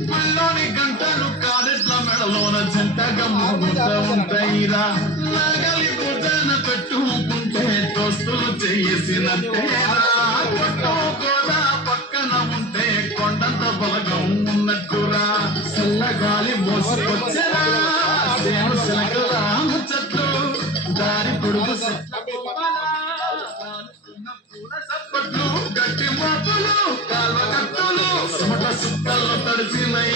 గుళ్ళోని గంటలు కారెట్ల మెడలోన జంటగా మోగుతూ ఉంటాయిరా నగలి భుజాన పెట్టుకుంటే దోస్తులు చేసినట్టేరా కొట్టో కూడా పక్కన ఉంటే కొండంత బలగం ఉన్నట్టురా చల్లగాలి మోసుకొచ్చరా సేను శిలకల చెట్లు దారి పొడుగు పూల సప్పట్లు గట్టి మోపులు కాల్వ కట్టులు సుమట సుక్కల్లో తడిసినై